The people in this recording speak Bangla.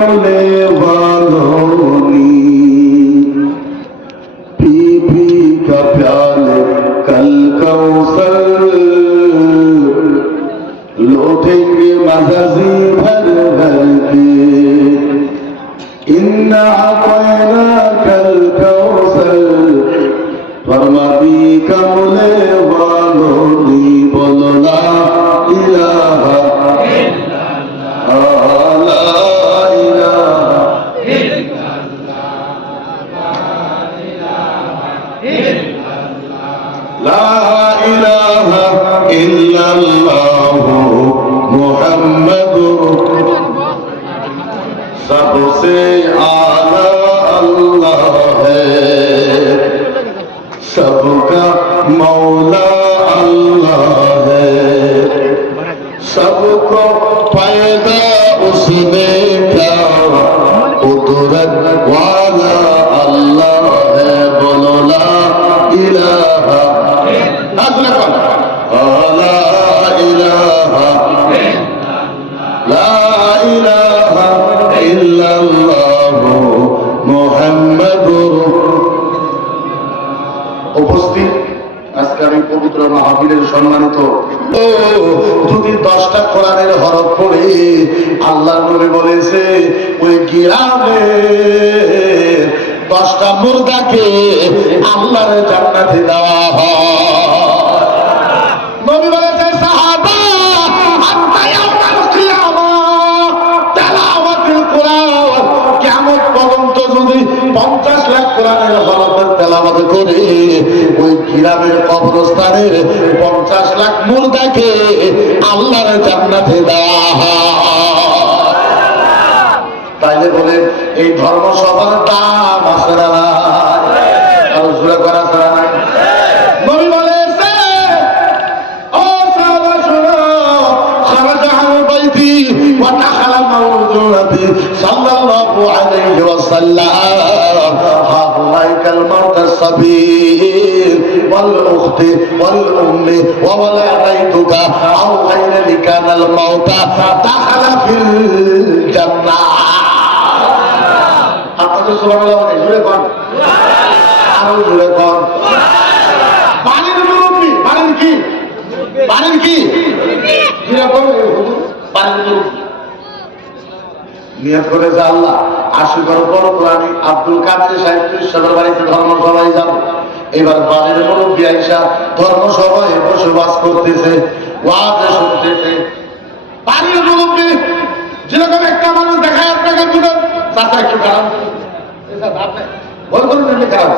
कमले वालों पी पी का प्याले कल कौसर लौटेंगे मज़ाजी भर भर के इन्ना आक़ैना कल कौसर फरमा पी कमले वालों बोलो ला इलाहा सबसे आला अल्लाह है सबका मौला अल्लाह है सबको पैदा उसने किया कुदरत वाला अल्लाह है बोलो ला इलाहा উপস্থিত আজকের এই পবিত্র মাহফিলের সম্মানিত যদি 10টা কোরআনের হরফ পড়ে আল্লাহর নবী বলেছে ওই গ্রামে 10টা মুর্দাকে আল্লাহর জান্নাতে দেওয়া হয়। নবী বলেছে সাহাবা হাত্তা ইয়াউমাল কিয়ামাহ তেলাওয়াতুল কোরআন কিয়ামত পর্যন্ত যদি 50 লাখ কোরআনের হরফের তেলাওয়াত করে ওই গ্রামের কবরস্থানের 50 লাখ মুর্দাকে আল্লাহর জান্নাতে দেওয়া হয়। তাইলে বলে এই ধর্ম সবার দাম আছে না আর জোরে করা ছাড়া নাই। নবী বলেছে ও সাহাবা শুনো খারাজা আল বাইতি ওয়া দাখালা মাওজুরাতি সাল্লাল্লাহু আলাইহি ওয়াসাল্লাম হাউলাইকাল মুতাসাবির ওয়াল উখতি ওয়াল উম্মি ওয়া ওয়ালাদাইতুকা আও গায়রা লিকানাল মাউতা দাখালা ফিল জান্নাহ। আপনাদের সুবহানাল্লাহ বলে জোরে কোন আরো জোরে কোন পানির মুরব্বি পানির কি জোরে কোন পানির মুরব্বি নিয়ত করে যে আল্লাহ 80 বড় বড় কোরআনি আব্দুল কাদের সাহেব সবার বাড়িতে ধর্ম সভায় যাব। এবার বাড়ির মুরব্বি আয়েশা ধর্ম সভায় বসবাস করতেছে ওয়াজ শুনতেছে। পানির মুরব্বি যেরকম একটা মানুষ দেখায় আপনাকে বুঝেন চাচা একটু খারাপ বল করুন খারাপ